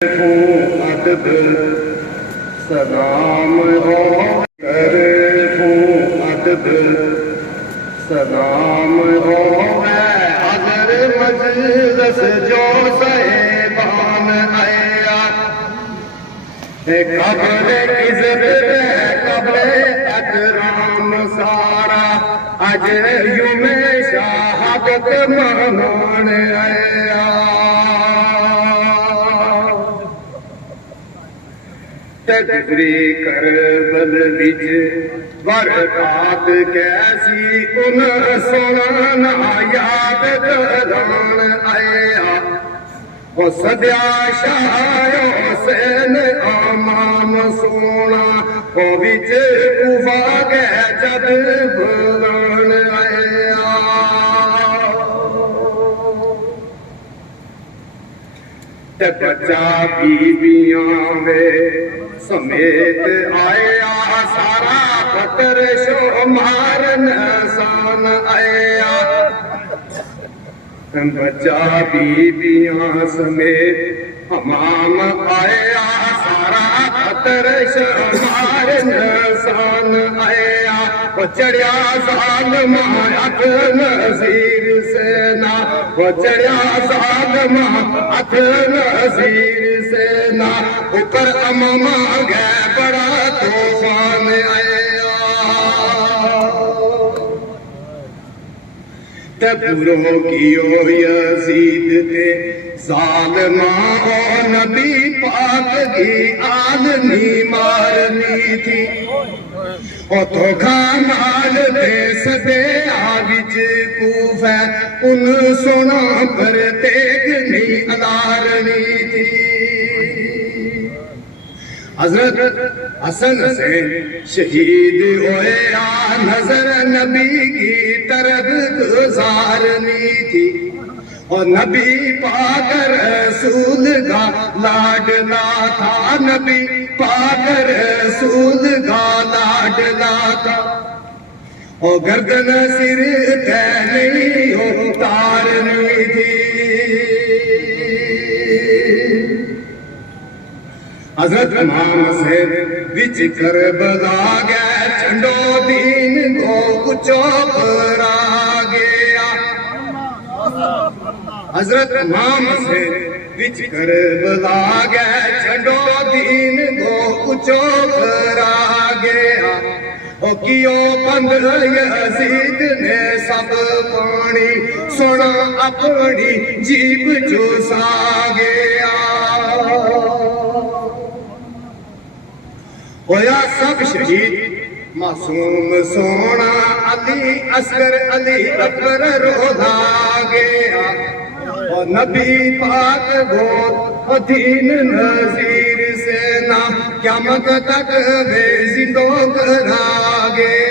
अदब सलाम हो करे अदब सलाम हो अगर मजलिस जो साहिबान आया कब्र इज्जत कब्र अकराम सारा अज युमे शहादत महमान आया तकरी करबल विच बरकात कैसी उन सोना याद करान आया ओ सद्या शाह हुसैन आमाम सोना ओ विच कुफा के जद बुलान आया ते बच्चा बीबियां में समेत आया सारा पतर शो मारन सान आया बच्चा बीबियां समेत हमाम आया सारा पतर शो मारन सान आया चढ़िया साल अथ नज़ीर सेना चढ़िया साल अथ नज़ीर सेना ऊपर अममा गए बड़ा तूफान आया तबुरों कियो यजीद के जालिमा ओ नबी पाक की आदमी मारनी थी ओ धोखा नाल देस दे आविच कूफा उन सोना पर तेग नहीं अलारनी थी हजरत हसन से शहीद होए नजर नबी की तरफ गुजारनी थी और नबी पाक रसूल का लाडला था नबी पाक रसूल का लाडला था और गर्दन सिर नहीं उतारनी थी हजरत इमाम से विच करबला गए चंडो दीन को कुचो करा गया हजरत इमाम से विच करबला गए चंडो दीन को कुचो करा गया ओ कियो बंद यजीद ने सब पानी सुना अपनी जीप चूसा गया होया सब शहीद मासूम सोना अली असगर अली अकबर रोधा गया और नबी पाक वो दीन नजीर से ना क़यामत तक वे जिंदो करा गया